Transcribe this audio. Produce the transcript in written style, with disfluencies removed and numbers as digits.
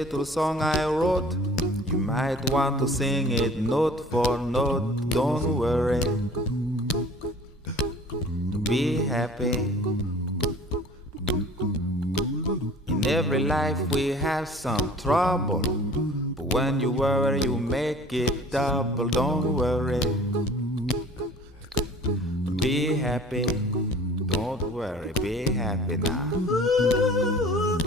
little song I wrote. You might want to sing it note for note. Don't worry, be happy. In every life we have some trouble, but when you worry you make it double. Don't worry, be happy. Don't worry, be happy now.